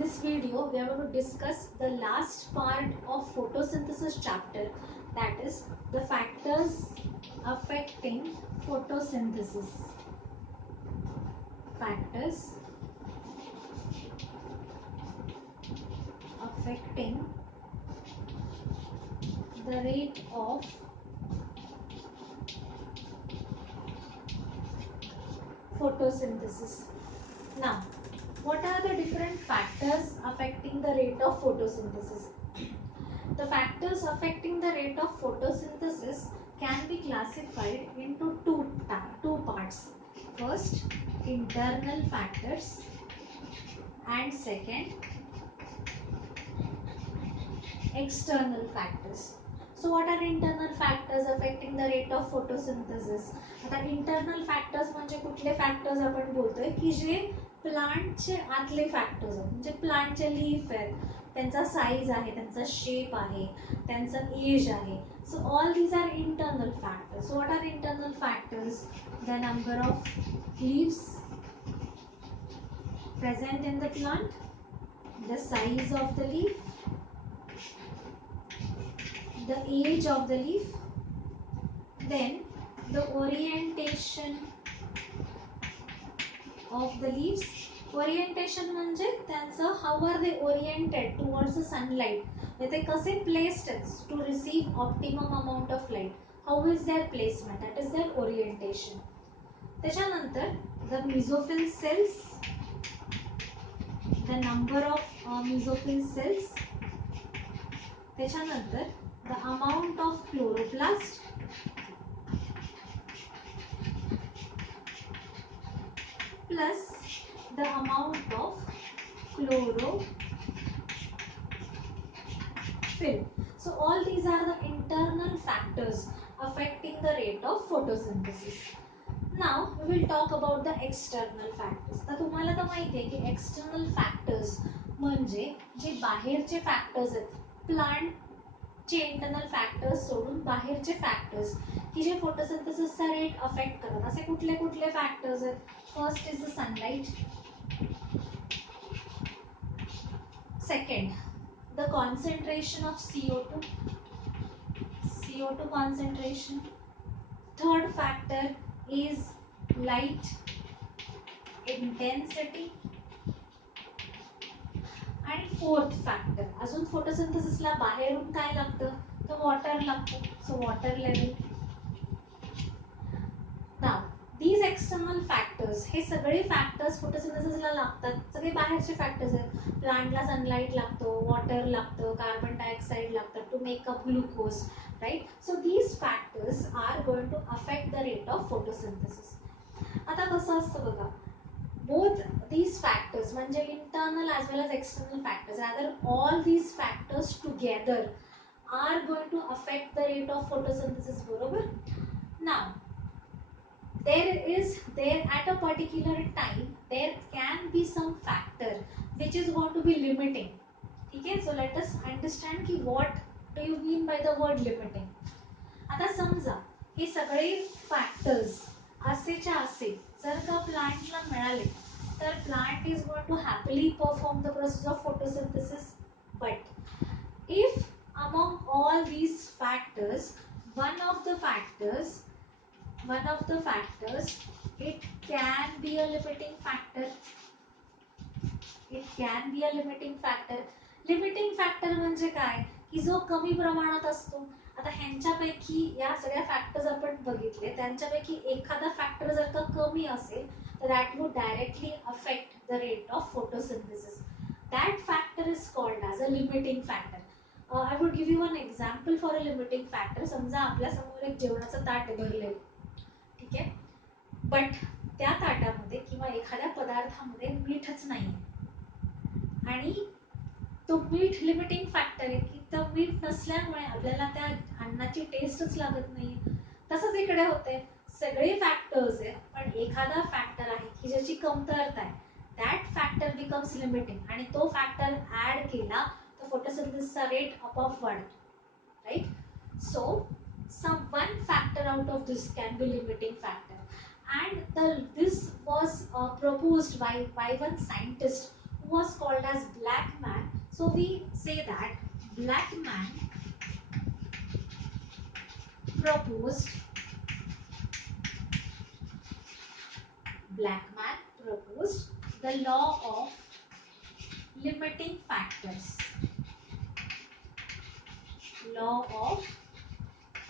this video we are going to discuss the last part of photosynthesis chapter, that is the factors affecting photosynthesis. Factors affecting the rate of photosynthesis. Now, what are the different factors affecting the rate of photosynthesis? The factors affecting the rate of photosynthesis can be classified into two parts. First, internal factors, and second, external factors. So what are internal factors affecting the rate of photosynthesis? आता internal factors म्हणजे कुठले factors आपण बोलतोय की जे प्लांटचे आतले फॅक्टर्स आहेत, म्हणजे प्लांटचे लीफ आहेत, त्यांचा साईज आहे, त्यांचा शेप आहे, त्यांचा एज आहे. So all these are internal factors. So what are internal factors? The number of leaves present in the plant, the size of the leaf, the age of the leaf, then the orientation of the leaves. Orientation म्हणजे त्यांचं how are they oriented towards the sunlight, ते कसे placed to receive optimum amount of light, how is their placement, that is their orientation. त्याच्यानंतर the mesophyll cells, the number of mesophyll cells, त्याच्यानंतर the amount of chloroplast, plus the amount of chlorophyll. So all these are the internal factors affecting the rate of photosynthesis. Now we will talk about the external factors. तर तुम्हाला तर माहिती आहे की external factors म्हणजे जे बाहेरचे फॅक्टर्स आहेत, प्लांटचे इंटरनल फॅक्टर्स सोडून बाहेरचे फॅक्टर्स की जे फोटोसिंथेसिसचा रेट अफेक्ट करतात. असे कुठले कुठले फॅक्टर्स आहेत? First is the sunlight, second the concentration of CO2 concentration, third factor is light intensity, आणि फोर्थ फॅक्टर अजून फोटोसिंथेसिसला बाहेरून काय लागतं तर वॉटर लागतं. So water level. Now these external factors, हे सगळे फॅक्टर्स फोटोसिंथेसिसला लागतात, सगळे बाहेरचे फॅक्टर्स आहेत. प्लांटला सनलाइट लागतो, वॉटर लागतं, कार्बन डायऑक्साइड लागतं to make up glucose, right. So these factors are going to affect the rate of photosynthesis. आता कसं असतं बघा, both these factors म्हणजे internal as well as external factors, rather all these factors together are going to affect the rate of photosynthesis, बरोबर. Now there at a particular time there can be some factor which is going to be limiting. Okay, so let us understand ki what do you mean by the word limiting. आता समजा हे सगळे फॅक्टर्स असेच्या असे जर का प्लांटला मिळाले तर plant is going to happily perform the process of photosynthesis. But if among all these factors one of the factors it can be a limiting factor. Limiting factor म्हणजे काय की जो कमी प्रमाणात असतो. आता ह्यांच्यापैकी या सगळ्या फॅक्टर्स आपण बघितले, त्यांच्यापैकी एखादा फॅक्टर जर का कमी असेल तर that would directly affect the rate of photosynthesis. That factor is called as a limiting factor. I would give you one example for a limiting factor. समजा आपल्या समोर एक जेवणाचं ताट भरले, ठीक आहे, बट त्या ताटामध्ये किंवा एखाद्या पदार्थामध्ये मीठच नाही आणि तो मीठ लिमिटिंग फॅक्टर आहे की तो मीठ नसल्यामुळे आपल्याला त्या अन्नाची टेस्टच लागत नाही. तसंच इकडे होते, सगळे फॅक्टर्स आहेत पण एखादा फॅक्टर आहे की ज्याची कमतरता आहे, दॅट फॅक्टर बिकम्स लिमिटिंग आणि तो फॅक्टर ऍड केला तर फोटोसिंथेसिसचा रेट आपोआप वाढतो, राईट. सो some one factor out of this can be limiting factor, and this was proposed by one scientist who was called as Black So we say that black man proposed the law of limiting factors. Law of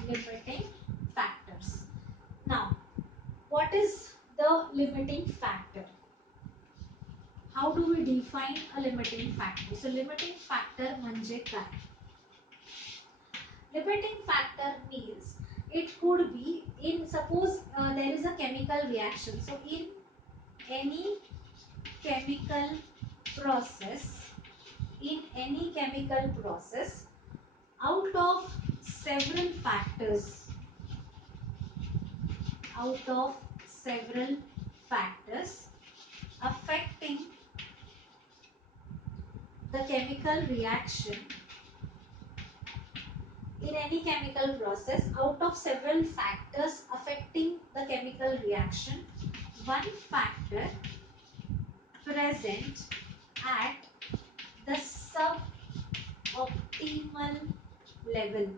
limiting factors. Now, what is the limiting factor? How do we define a limiting factor? So, limiting factor म्हणजे काय? Limiting factor means it could be in, suppose there is a chemical reaction. So, in any chemical process, out of several factors, affecting the chemical reaction, in any chemical process, out of several factors affecting the chemical reaction, one factor present at the suboptimal level,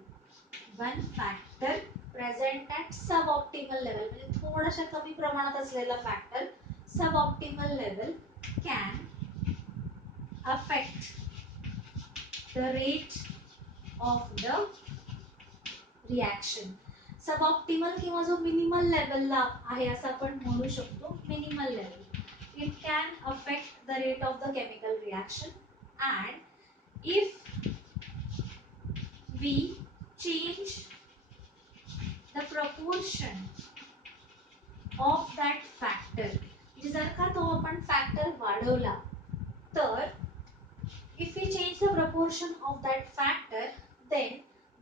one factor present at suboptimal level, म्हणजे थोडाशा कमी प्रमाणात असलेला factor suboptimal level can affect the rate of the reaction. सबऑप्टिमल किंवा जो मिनिमल लेवलला आहे असं आपण म्हणू शकतो, minimal level. It can affect the rate of the chemical reaction, and if we change the proportion of that factor, जर का तो आपण फॅक्टर वाढवला तर if we change the proportion of that factor, then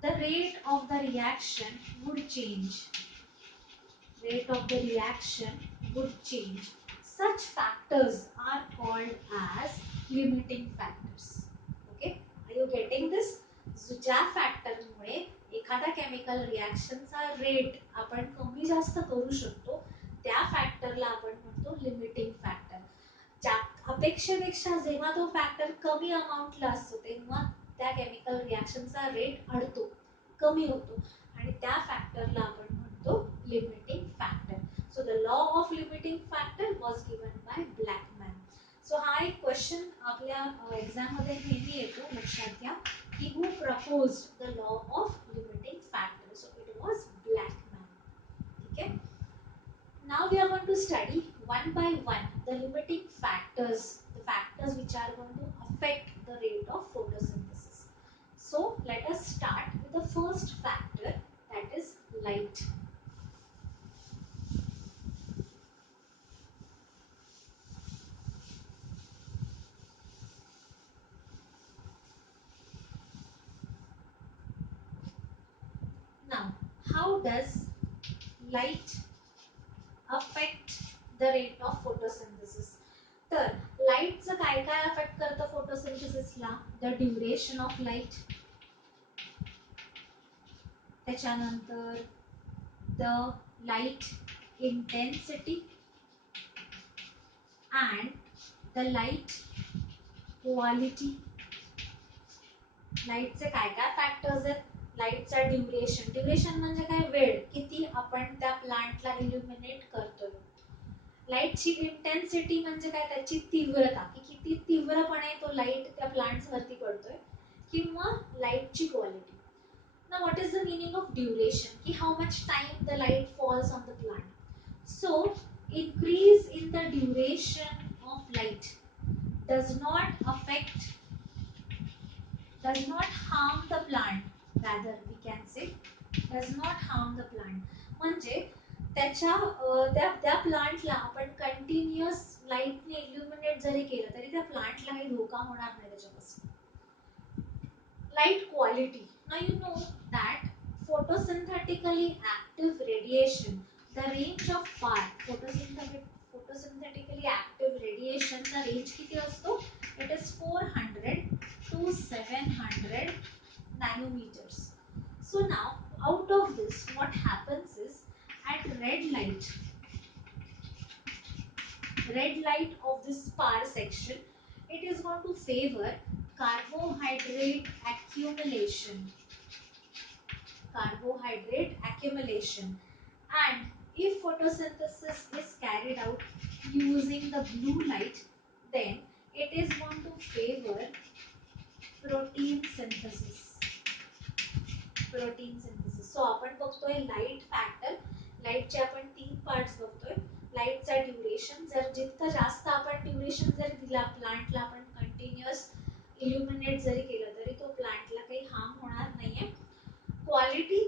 the rate of the reaction would change. Such factors are called as limiting factors. Okay, are you getting this? ज्या फॅक्टर मुळे एखाद्या केमिकल रिएक्शनचा रेट आपण कमी जास्त करू शकतो त्या फॅक्टरला आपण म्हणतो लिमिटिंग फॅक्टर. ज्या अपेक्षेपेक्षा जेव्हा तो फॅक्टर कमी अमाउंटला असतो तेव्हा त्या केमिकल रिएक्शनचा रेट अडतो, कमी होतो आणि त्या फॅक्टरला आपण म्हणतो limiting factor. So the law of limiting factor was given by Blackman. So हा एक क्वेश्चन आपल्या एक्झाम मध्ये नेहमी येतो, लक्षात घ्या की who proposed the law of limiting factor. So it was Blackman. ठीक आहे. Now we are going to study one by one the limiting factors, the factors which are going to affect the rate of photosynthesis. So let us start with the first factor, that is light. Now, how does light affect the rate of photosynthesis? तर लाईटचं काय काय affect करतं फोटोसिंथेसिसला? The duration of light, त्याच्यानंतर the light intensity and the light quality. लाईटचे काय काय फॅक्टर्स आहेत? लाईटचा ड्युरेशन म्हणजे काय? वेळ, किती आपण त्या प्लांटला इल्युमिनेट करतोय. लाईटची इंटेन्सिटी म्हणजे काय? त्याची तीव्रता, की किती तीव्रपणे तो लाईट त्या प्लांट्स वरती पडतोय, किंवा लाईटची quality. Now what is the meaning of duration? की how much time the light falls on the plant. So increase in the duration of light does not harm the plant, rather we can say does not harm the plant. म्हणजे त्याच्या त्या प्लांटला आपण कंटिन्युअस लाईटने इल्युमिनेट जरी केलं तरी त्या प्लांटला काही धोका होणार नाही त्याच्यापासून. Light quality. Now you know that photosynthetically active radiation, the range of far photosynthetically active radiation चा range किती असतो? It is 400 to 700 nanometers. So now out of this what happens is at red light of this far section, it is going to favor carbohydrate accumulation, carbohydrate accumulation. And if photosynthesis is carried out using the blue light, then it is going to favor protein synthesis. Protein synthesis. So आपण बघतोय light factor, लाईटचे आपण तीन पार्ट्स बघतोय. लाईटचा ड्युरेशन, जर जितकं जास्त आपण ड्युरेशन जर दिला प्लांटला, आपण कंटिन्युअस इल्युमिनेट जरी केलं तरी तो प्लांटला काही हार्म होणार नाहीये. क्वालिटी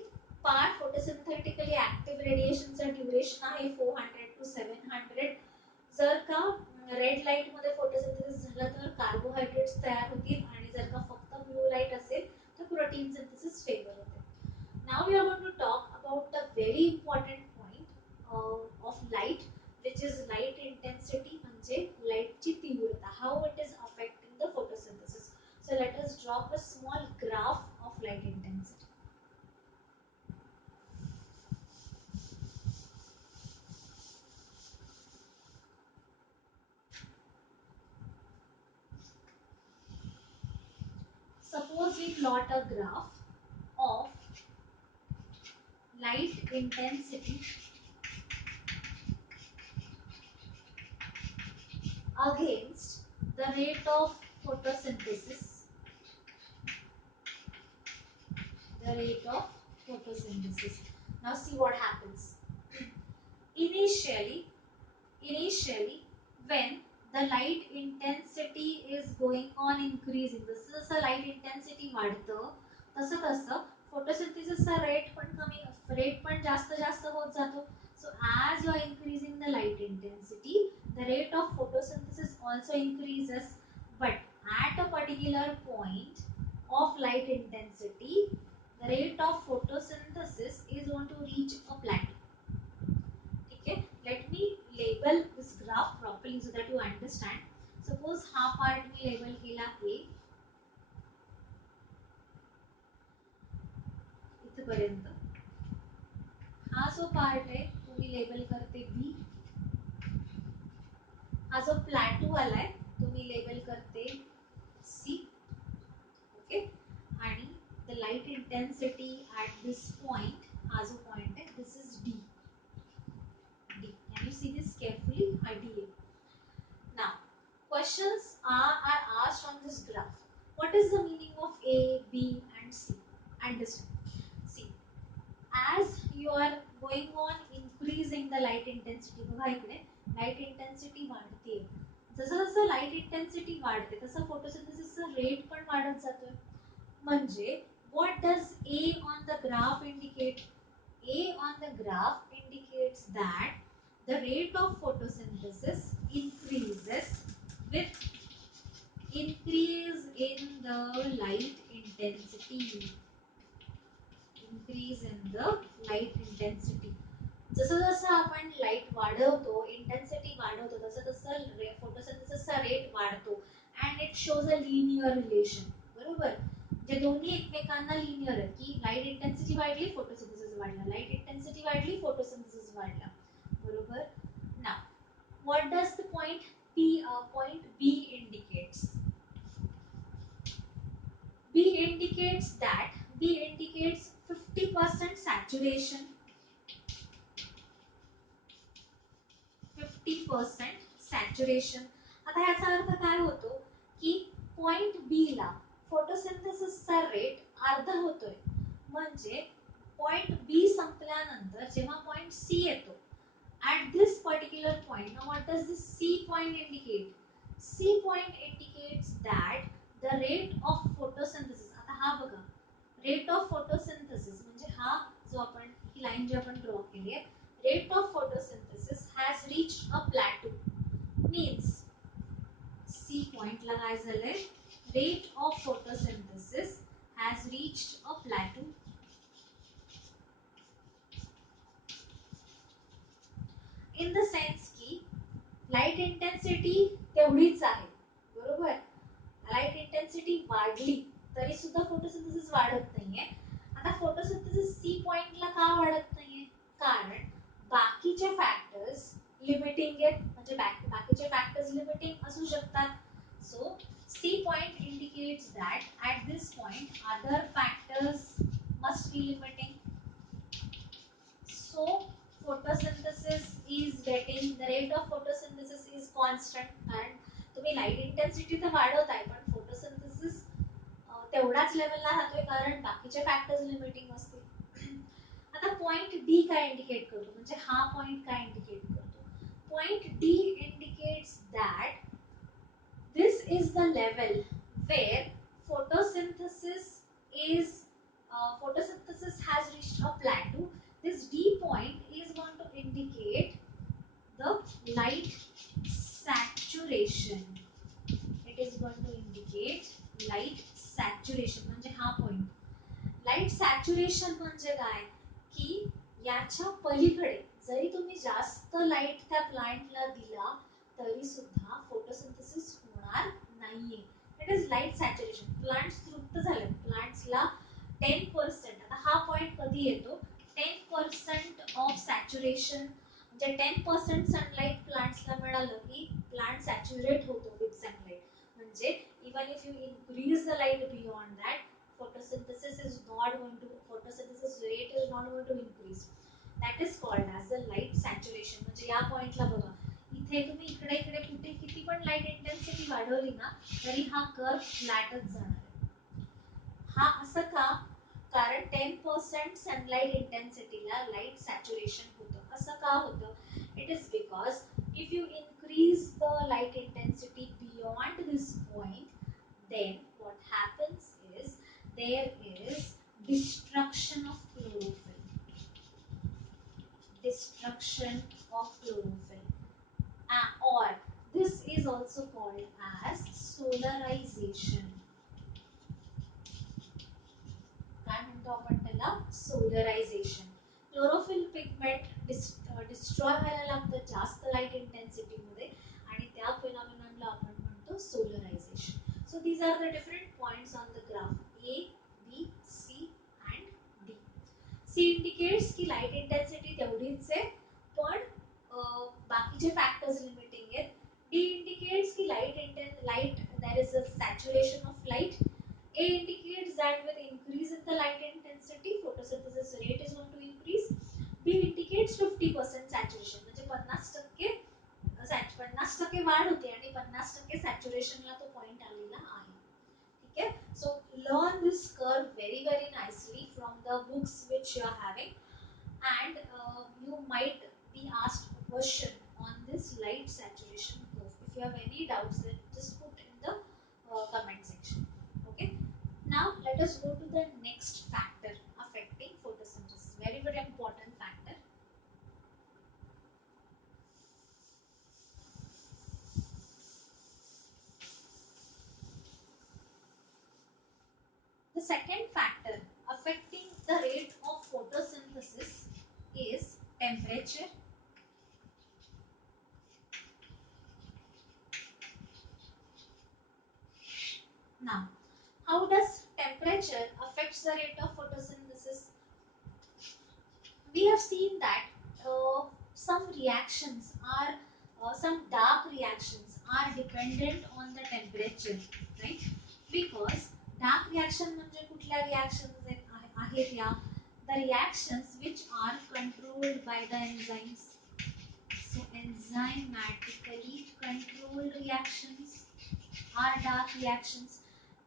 पार फोटोसिंथेटिकली ऍक्टिव्ह रेडिएशनचा ड्युरेशन आहे 400 to 700. जर का रेड लाईट मध्ये फोटोसिंथेसिस झालं तर कार्बोहायड्रेट्स तयार होतील, आणि जर का फक्त ब्लू लाईट असेल तर प्रोटीन सिंथेसिस फेवर होते. Now we are going to talk about the very important point of light, which is light intensity, म्हणजे light ची तीव्रता, how it is affecting the photosynthesis. So let us draw a small graph of light intensity. Suppose we plot a graph of light intensity against the rate of photosynthesis, the rate of photosynthesis. Now see what happens. Initially when the light intensity is going on increasing, जसं light intensity वाढतं तसं तसं photosynthesis चा rate पण जास्त होत जातो. So as you are increasing the light intensity, the rate of photosynthesis also increases, but at a particular point of light intensity, the rate of photosynthesis is going to reach a plateau. Okay, let me label this graph properly so that you understand. Suppose हा part मी label केला A, इथपर्यंत. हा जो पार्ट आहे तो मी लेबल करते B. हा जो प्लॅटू आलाय तो मी लेबल करते C. ओके, आणि the light intensity at this point, हा जो पॉइंट आहे, this is D. Can you see this carefully? D. Now, questions are asked on this graph. What is the meaning of A, B, and C? Understand. See, as you are going on increasing the light intensity, बघा इकडे light intensity वाढते. जसं जसं light intensity वाढते तसं photosynthesis rate पण वाढत जातोय. म्हणजे what does A on the graph indicate? A on the graph indicates that the rate of photosynthesis increases with increase in the light intensity. Increase in the light intensity. जसं जसं आपण लाईट वाढवतो, इंटेन्सिटी वाढवतो, तसं तसं फोटोसिंथेसिसचा रेट वाढतो, and it shows a linear relation. बरोबर, जे दोन्ही एकमेकांना लिनियर आहेत, की लाईट इंटेन्सिटी वाढली फोटोसिंथेसिस वाढला, लाईट इंटेन्सिटी वाढली फोटोसिंथेसिस वाढला. बरोबर. Now what does the point B indicates? B indicates 50% saturation. 50% saturation. आता याचा अर्थ काय होतो की पॉइंट बी ला फोटोसिंथेसिसचा रेट अर्धा होतोय, म्हणजे पॉइंट बी संपल्यानंतर जेव्हा पॉइंट सी येतो, at this particular point, now what does this C point indicate? C point indicates that the rate of photosynthesis, आता हा बघा, rate of photosynthesis म्हणजे हा जो आपण ही लाईन जी आपण ड्रॉ केली आहे, rate of photosynthesis has reached a plateau. Means C point ला काय झालंय, rate of photosynthesis has reached a plateau. In the sense की लाईट इंटेन्सिटी तेवढीच आहे. बरोबर, लाईट इंटेन्सिटी वाढली तरी सुद्धा फोटोसिंथेसिस वाढत नाहीये. आता फोटोसिंथेसिस सी पॉइंटला का वाढत नाहीये? कारण बाकीचे फॅक्टर्स लिमिटिंग आहेत, म्हणजे बाकीचे फॅक्टर्स लिमिटिंग असू शकतात. So C point indicate indicates that at this point other factors must be limiting. So photosynthesis is getting, the rate of photosynthesis is constant and तुम्ही लाईट इंटेन्सिटी तर वाढवताय पण फोटोसिंथेसिस तेवढाच लेवलला राहतोय कारण बाकीचे फॅक्टर्स लिमिटिंग असतील. आता पॉइंट डी काय इंडिकेट करतो, म्हणजे हा पॉइंट काय इंडिकेट करतो, point D indicates that this is the level where photosynthesis is photosynthesis has reached a plateau. This D point is going to indicate the light saturation. It is going to indicate light saturation म्हणजे हा point. Light saturation म्हणजे काय की याच्या पलीकडे जरी तुम्ही जास्त लाईट त्या प्लांटला दिला तरी सुद्धा फोटोसिंथेसिस होणार नाहीये. It is light saturation. Plants तृप्त झाले, प्लांट्सला 10%, आता हा पॉइंट कधी येतो, 10% ऑफ सॅच्युरेशन म्हणजे 10% सनलाईट प्लांट्सला मिळालं की प्लांट सॅच्युरेट होतो विथ सनलाईट. म्हणजे even if you increase the light beyond that photosynthesis is not going to, photosynthesis rate is not going to increase. That is called as the light saturation. म्हणजे या पॉइंटला बघा, इथे तुम्ही इकडे इकडे कुठे किती पण लाईट इंटेन्सिटी वाढवली ना तरी हा कर्व फ्लॅटच जाणार आहे. हा असं का, कारण 10% सनलाईट इंटेन्सिटीला लाईट सॅच्युरेशन होतं. असं का होतं, it is because if you increase the light intensity beyond this point then what happens is there is destruction of chlorophyll. Destruction of chlorophyll. Or this is also called as solarization. काय म्हणतो आपण त्याला, solarization. Chlorophyll pigment destroy व्हायला लागतं जास्त light intensity मध्ये आणि त्या फिनॉमिनॉनला आपण म्हणतो solarization. So these are the different points on the graph A, B, C and D. C indicates की light intensity तेवढीच आहे पण बाकीचे factors limiting आहेत. D indicates की light there is a saturation of light. A indicates that with increase in the light intensity photosynthesis rate is going to increase. B indicates 50% saturation म्हणजे 50% वाढ होते आणि 50% सॅच्युरेशनला तो पॉइंट आलेला आहे. ठीक आहे. So learn this curve very nicely from the books which you are having and you might be asked a question on this light saturation curve. If you have any doubts then just put in the comment section. Okay, now let us go to the next factor affecting photosynthesis. Very important factor. The second factor affecting the rate of photosynthesis is temperature. Now, how does temperature affects the rate of photosynthesis? We have seen that some reactions are some dark reactions are dependent on the temperature, right? Because dark reaction म्हणजे कुठल्या reactions आहेत या, the reactions which are controlled by the enzymes. So enzymatically controlled reactions are dark reactions,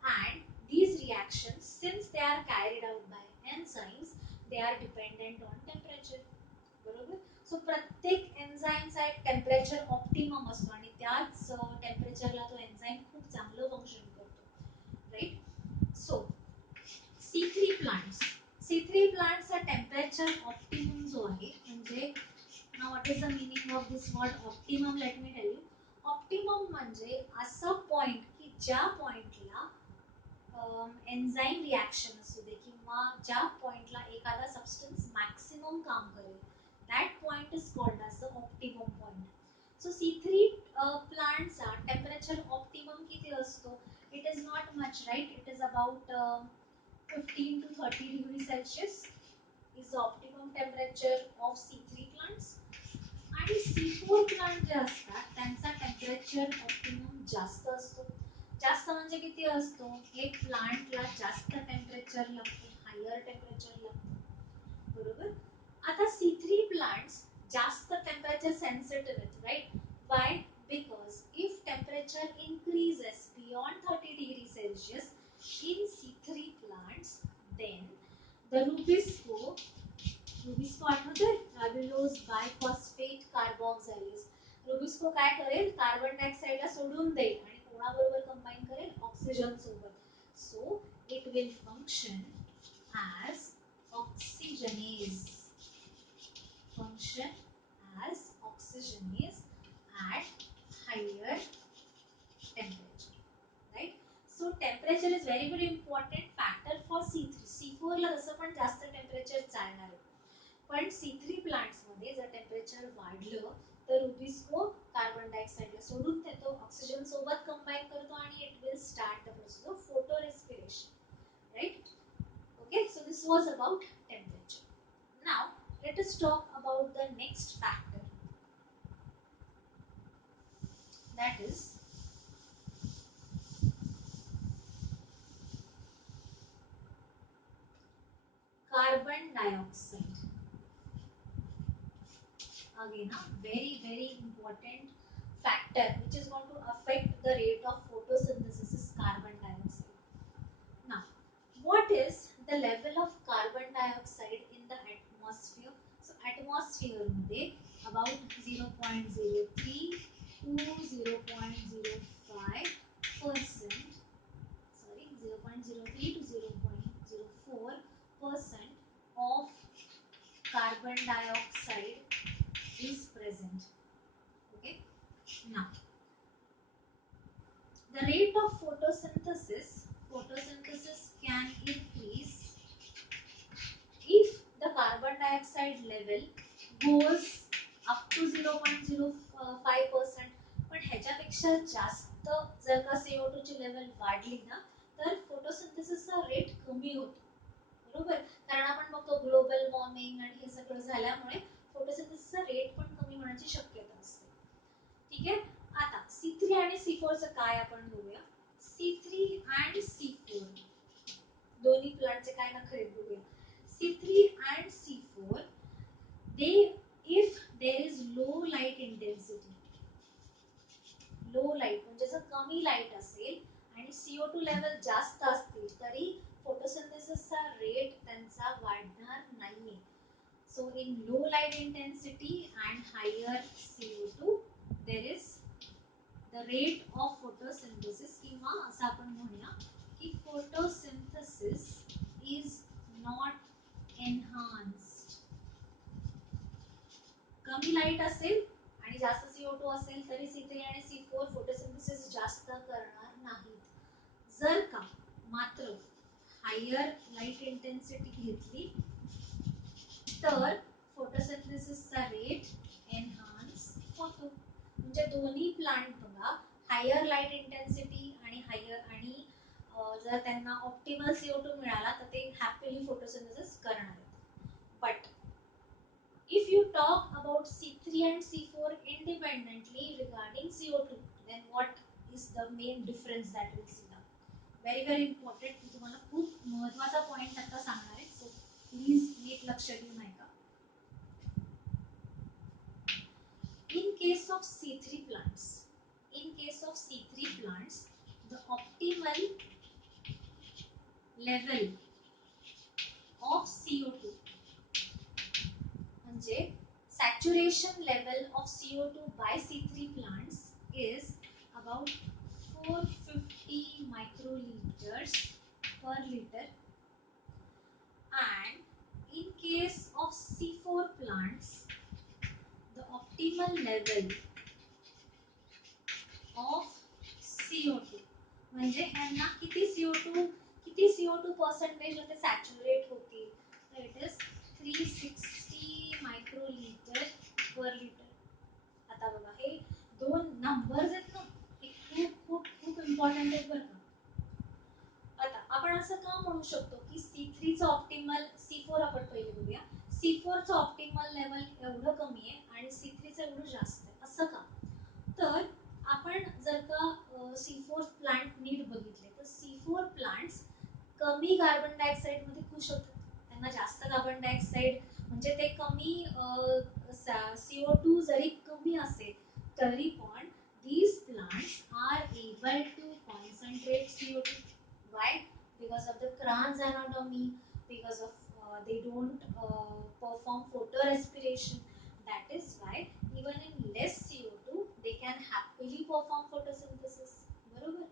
and these reactions since they are carried out by enzymes they are dependent on temperature. बरोबर. सो प्रत्येक एन्झाईमचा एक temperature optimum असतो आणि त्याच टेम्परेचरला तो एन्झाईम खूप चांगलं फंक्शन करतो, right? So C3 plants, C3 प्लांट्सचा टेम्परेचर ऑप्टिमम जो आहे म्हणजे now what is the meaning of this word optimum, let me tell you. Optimum म्हणजे असा पॉइंट की ज्या पॉइंटला एन्झाईम रिॲक्शन असू दे किंवा ज्या पॉइंटला एखादा सबस्टन्स मॅक्सिमम काम करेल, that point is called as the optimum point. So C3 plantचा temperature optimum किती असतो? It is not much, right? It is about 15 to 30 degrees Celsius is the optimum temperature of C3 plants. आणि C4 plant जे असतात त्यांचा temperature optimum जास्त असतो. जास्त म्हणजे म्हणजे किती असतो, एक प्लांटला जास्त टेम्परेचर लागतो, हायर टेम्परेचर लागतो, बरोबर. आता C3 प्लांट्स जास्त टेम्परेचर सेन्सिटिव्ह आहेत, right. Why? Because if temperature increases beyond 30 degrees Celsius in C3 plants, then the Rubisco आठवते, राबिलोज बायफॉस्फेट कार्बोक्सिलेज. रुबिस्को काय करेल, कार्बन डायऑक्साइडला सोडून देईल आणि कोणाबरोबर कंबाईन करेल, ऑक्सिजन सोबत. So it will function as oxygenase, function as oxygenase at higher temperature, right. So temperature is very very important factor for C3. C4 ला जसं पण जास्त टेम्परेचर चालणार आहे, पण C3 प्लांट्स मध्ये जर टेम्परेचर वाढलं तर रुबिस्को कार्बन डायऑक्साइडला सोडून देतो, ऑक्सिजन सोबत कंबाईन करतो आणि it will start the process of photo respiration, right. Okay, so this was about temperature. Now let us talk about the next factor, that is carbon dioxide. Again, a very very important factor which is going to affect the rate of photosynthesis is carbon dioxide. Now, what is the level of carbon dioxide in the atmosphere? So atmosphere मध्ये about 0.03 to 0.05%, sorry, 0.03 to 0.04% of carbon dioxide is present. Okay. Now, the rate of photosynthesis can increase if the carbon dioxide level goes up to 0.05%. पण ह्याच्यापेक्षा जास्त जर का CO2 ची लेवल वाढली ना तर फोटोसिंथेसिसचा रेट कमी होतो, बरोबर. कारण आपण बघतो ग्लोबल वॉर्मिंग आणि हे सगळं झाल्यामुळे फोटोसिंथेसिसचा रेट पण कमी होण्याची शक्यता असते. ठीक आहे. आता C3 आणि C4 चं काय आपण बघूया. C3 and C4 दोन्ही प्लांटचे काय नखरे बघूया. C3 and C4, they, if there is low light intensity, low light म्हणजे जर कमी लाईट असेल आणि CO2 लेवल जास्त असतील तरी फोटोसिंथेसिसचा रेट त्यांचा वाढणार नाहीये. So in low light intensity and higher CO2 there is the rate of photosynthesis, किंवा असं आपण म्हणूया की photosynthesis is not enhanced. कमी लाईट असेल आणि जास्त CO2 असेल तरी C3 आणि C4 फोटोसिंथेसिस जास्त करणार नाहीत. जर का मात्र हायर लाईट इंटेन्सिटी घेतली तर फोटोसिंथेसिसचा रेट एनहान्स होतो. म्हणजे दोन्ही प्लांट बघा हायर लाईट इंटेन्सिटी आणि हायर आणि जर त्यांना ऑप्टिमल CO2 मिळाला तर ते हॅपीली फोटोसिंथेसिस करणार आहेत. But if you talk about C3 and C4 independently regarding CO2, then what is the main difference that we'll see now? Very very important. मी तुम्हाला खूप महत्त्वाचा पॉइंट आता सांगणार आहे, सो प्लीज नीट लक्ष देऊन ऐका. In case of C3 plants, the optimal level of CO2 म्हणजे saturation level of CO2 by C3 plants is about 450 microliters per liter, and in case of C4 plants the optimal level of CO2 म्हणजे ह्यांना किती CO2 percentage मध्ये सॅच्युरेट होतील तर it is 360 मायक्रोलिटर per litre. आता बघा हे दोन नंबर्स आहेत ना, हे खूप खूप खूप इम्पॉर्टंट आहेत बरं का. आता आपण असं का म्हणू शकतो की C3 चं ऑप्टिमल, C4 आपण पहिले बघूया, C4 चं ऑप्टिमल लेवल एवढं कमी आहे आणि C3 चं एवढं जास्त आहे, असं का. तर आपण जर का C4 प्लांट नीट बघितले कमी कार्बन डायऑक्साईड मध्ये खुश होतात, त्यांना जास्त कार्बन डायऑक्साईड म्हणजे ते कमी CO2 जरी कमी असेल तरी पण these plants are able to concentrate CO2. Why? Because of the Kranz anatomy, because of they don't perform photorespiration. That is why even in less CO2 they can happily perform photosynthesis. बरोबर.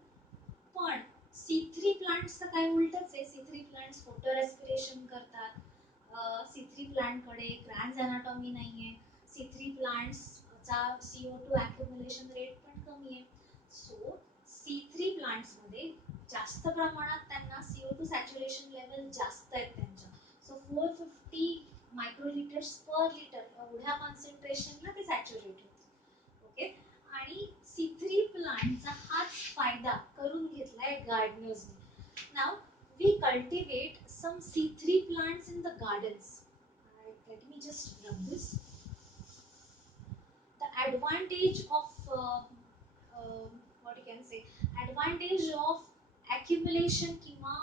पण C3 plants चं काय उलटच आहे. C3 plants photorespiration करतात. C3 plant कडे Kranz anatomy नाहीये. C3 plants चा CO2 accumulation rate पण कमी आहे. सो C3 plants मध्ये जास्त प्रमाणात त्यांना CO2 saturation level जास्त आहेत त्यांच्या. सो 450 मायक्रोलिटर्स पर लिटर एवढ्या कॉन्सन्ट्रेशनला ते सॅच्युरेट होते. ओके. आणि C3 प्लांटचा हाच फायदा करून घेतलाय गार्डनर्सने. Now we cultivate some C3 plants in the gardens. Let me just rub this. The advantage of what you can say, advantage of accumulation किंवा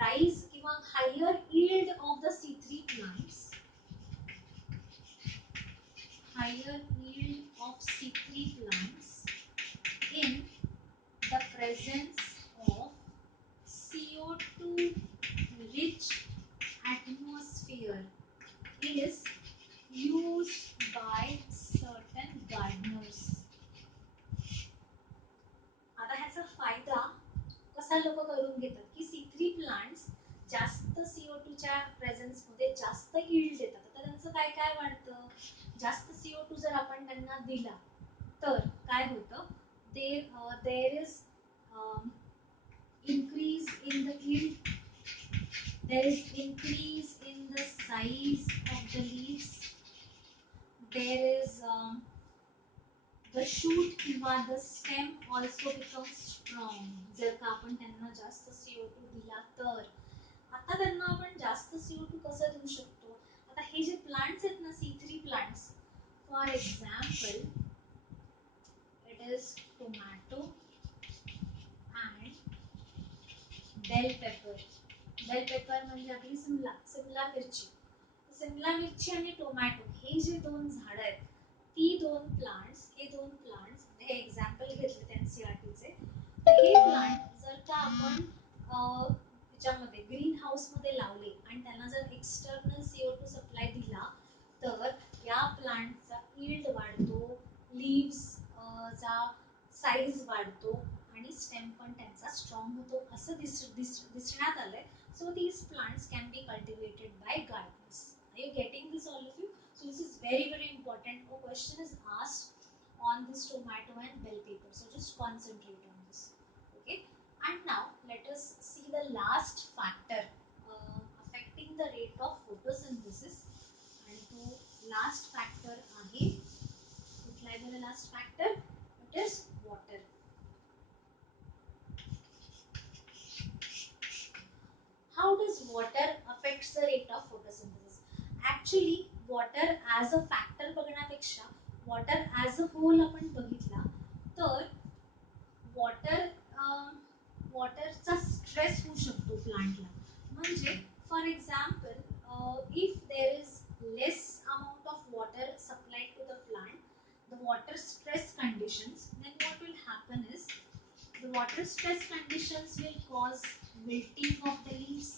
rise किंवा higher yield of the C3 plants, higher yield of C3 plants in the presence of CO2 rich atmosphere is used by certain gardeners. आता ह्याचा फायदा कसा लोक करून घेतात की C3 प्लांट्स जास्त CO2 च्या प्रेझेन्स मध्ये जास्त यील्ड देतात. आता त्यांचं काय काय वाढतं, जास्त CO2 जर आपण त्यांना दिला तर काय होतं, there is increase in the yield, there is increase in the size of the leaves, there is the shoot किंवा the stem also becomes strong जर का आपण त्यांना जास्त CO2 दिला तर. आता त्यांना आपण जास्त CO2 कसं देऊ शकतो, आता हे जे प्लांट्स आहेत ना C3 plants, for example it is tomato and bell pepper. Bell pepper म्हणजे आपली सिमला मिरची. सिमला मिरची आणि टोमॅटो हे जे दोन झाड आहेत, ती दोन प्लांट्स, हे दोन प्लांट्स हे एक्झाम्पल घेतले NCERT चे. हे प्लांट जर का आपण त्याच्यामध्ये ग्रीन हाऊस मध्ये लावले आणि त्यांना जर एक्सटर्नल CO2 सप्लाय दिला तर या प्लांटचा यील्ड वाढतो, लीव्स चा साईज वाढतो आणि स्टेम पण त्यांचा स्ट्रॉंग होतो असं दिसण्यात आलंय. सो these plants can be cultivated by gardeners. Are you getting this, all of you? So this is very very important. A question is asked on this tomato and bell pepper. So just concentrate on this. Okay. And now let us see the last factor affecting the rate of photosynthesis. And तो last factor आहे, कुठला आहे बरं last factor? It is water. How does water affects the rate of photosynthesis? Actually water as a factor बघण्यापेक्षा water as a whole आपण बघितला तर वॉटरचा स्ट्रेस होऊ शकतो प्लांटला. म्हणजे for example if there is less amount of water supplied to the plant, the water stress conditions, then what will happen is the water stress conditions will cause wilting of the leaves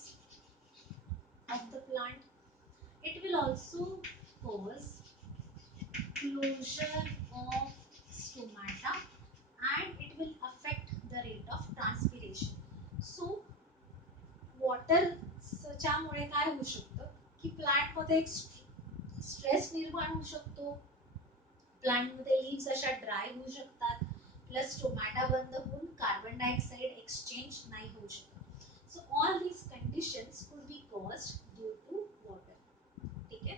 of the plant. It will also cause closure of stomata and it will affect the rate of transpiration. So water च्यामुळे काय होऊ शकतं की प्लांट मध्ये एक स्ट्रेस निर्माण होऊ शकतो, प्लांट मध्ये लीव्स अशा ड्राय होऊ शकतात, प्लस टोमॅटा बंद होऊन कार्बन डायऑक्साइड एक्सचेंज नाही होऊ शकत. So all these conditions could be caused due to water. ठीक आहे.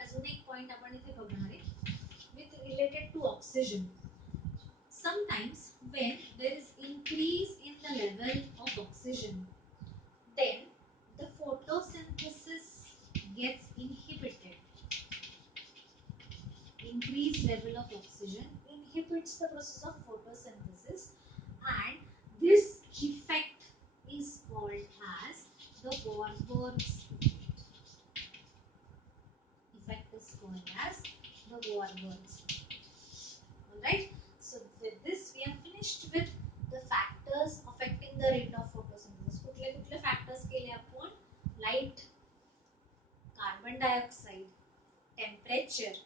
अजून एक पॉइंट आपण इथे बघणार आहे with related to oxygen. Sometimes when there is increase in the level of oxygen, then the photosynthesis gets inhibited. Increased level of oxygen inhibits the process of photosynthesis Warburgs. Alright, so with this we are finished with the factors affecting the rate of photosynthesis. कुठले कुठले factors केले आपण? Light, carbon dioxide, temperature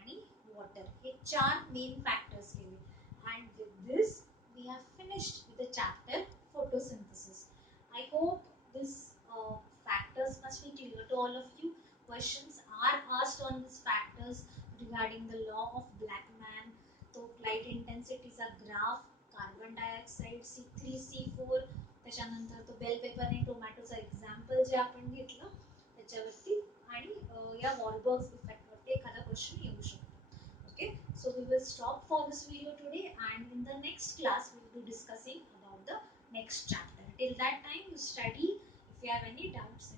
आणि water. हे 4 main factors केले. And with this we have finished with the chapter photosynthesis. I hope this factors must be clear to all of you. Questions are asked on these factors regarding the law of Blackman. तो light इंटेन्सिटीचा graph, carbon dioxide C3C4, त्याच्यानंतर तो bell pepper आणि टोमॅटोचा एक्झाम्पल जे आपण घेतलं त्याच्यावरती आणि या वॉलबर्ग्स इफेक्टवरती एखादा क्वेश्चन येऊ शकतो. Okay, so we will stop for this video today, and in the next class we will be discussing about the next chapter. Till that time you study. If you have any doubts